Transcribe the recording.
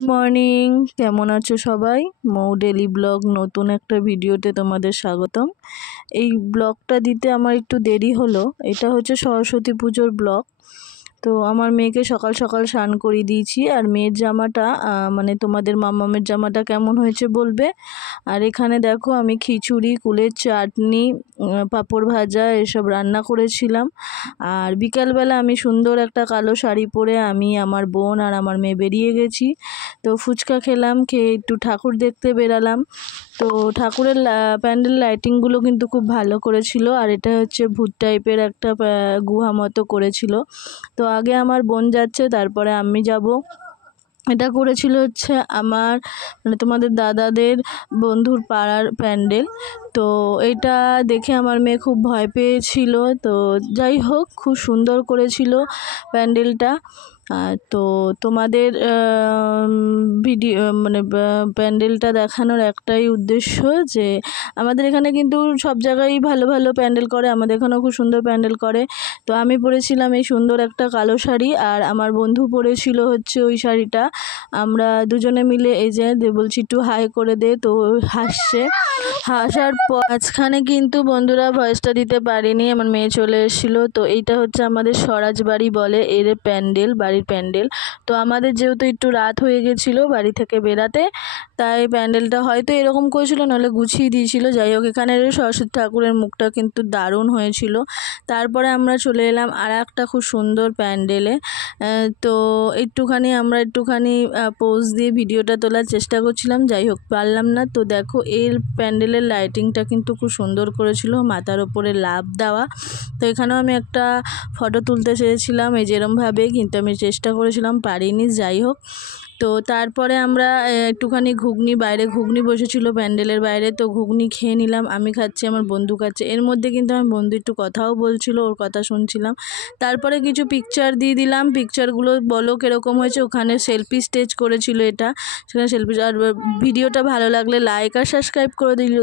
Morning, কেমন আছো সবাই? মৌ ডেলি ব্লগ নতুন একটা ভিডিওতে তোমাদের স্বাগতম। এই ব্লগটা দিতে আমার একটু দেরি হলো। এটা হচ্ছে সরস্বতী পুজোর ব্লগ। তো আমার মেয়েকে সকাল সকাল স্নান করিয়ে দিয়েছি। আর মেয়ের জামাটা মানে তোমাদের মামামের জামাটা কেমন হয়েছে বলবে। আর এখানে দেখো আমি খিচুড়ি, কুলের চাটনি, পাঁপড় ভাজা এসব রান্না করেছিলাম। আর বিকালবেলা আমি সুন্দর একটা কালো শাড়ি পরে আমি, আমার বোন আর আমার মেয়ে বেরিয়ে গেছি। তো ফুচকা খেলাম, খেয়ে একটু ঠাকুর দেখতে বেরালাম। তো ঠাকুরের প্যান্ডেল লাইটিংগুলো কিন্তু খুব ভালো করেছিল। আর এটা হচ্ছে ভূত টাইপের একটা গুহা মতো করেছিল। তো আগে আমার বোন যাচ্ছে, তারপরে আমি যাব। এটা করেছিল হচ্ছে আমার মানে তোমাদের দাদাদের বন্ধুর পাড়ার প্যান্ডেল। তো এটা দেখে আমার মেয়ে খুব ভয় পেয়েছিল। তো যাই হোক, খুব সুন্দর করেছিল প্যান্ডেলটা। তো তোমাদের ভিডিও মানে প্যান্ডেলটা দেখানোর একটাই উদ্দেশ্য যে আমাদের এখানে কিন্তু সব জায়গায় ভালো ভালো প্যান্ডেল করে, আমাদের এখানেও খুব সুন্দর প্যান্ডেল করে। তো আমি পরেছিলাম এই সুন্দর একটা কালো শাড়ি, আর আমার বন্ধু পরেছিল হচ্ছে ওই শাড়িটা। আমরা দুজনে মিলে এই যে বলছি একটু হাই করে দে, তো হাসছে। হাসার পর মাঝখানে কিন্তু বন্ধুরা ভয়েসটা দিতে পারিনি, আমার মেয়ে চলে এসেছিলো। তো এইটা হচ্ছে আমাদের স্বরাজ বাড়ি বলে এর প্যান্ডেল, বাড়ির প্যান্ডেল। তো আমাদের যেহেতু একটু রাত হয়ে গেছিলো বাড়ি থেকে বেরাতে, তাই প্যান্ডেলটা হয়তো এরকম করেছিল, নাহলে গুছিয়ে দিয়েছিল। যাই হোক, এখানে সরস্বতী ঠাকুরের মুখটা কিন্তু দারুণ হয়েছিল। তারপরে আমরা চলে এলাম আর একটা খুব সুন্দর প্যান্ডেলে। তো আমরা একটুখানি পোজ দিয়ে ভিডিওটা তোলার চেষ্টা করছিলাম, যাই হোক পারলাম না। তো দেখো এর প্যান্ডেলের লাইটিংটা কিন্তু খুব সুন্দর করেছিল, মাথার ওপরে লাভ দেওয়া। তো এখানেও আমি একটা ফটো তুলতে চেয়েছিলাম এই যেরমভাবে, কিন্তু আমি চেষ্টা করেছিলাম, পারিনি। যাই হোক, তো তারপরে আমরা একটুখানি বাইরে ঘুগনি বসেছিল প্যান্ডেলের বাইরে, তো ঘুগনি খেয়ে নিলাম। আমি খাচ্ছি, আমার বন্ধু খাচ্ছে। এর মধ্যে কিন্তু আমার বন্ধু একটু কথাও বলছিল, ওর কথা শুনছিলাম। তারপরে কিছু পিকচার দিয়ে দিলাম, পিকচারগুলো বলো কীরকম হয়েছে। ওখানে সেলফি স্টেজ করেছিল এটা, সেখানে সেলফি। আর ভিডিওটা ভালো লাগলে লাইক আর সাবস্ক্রাইব করে দিল।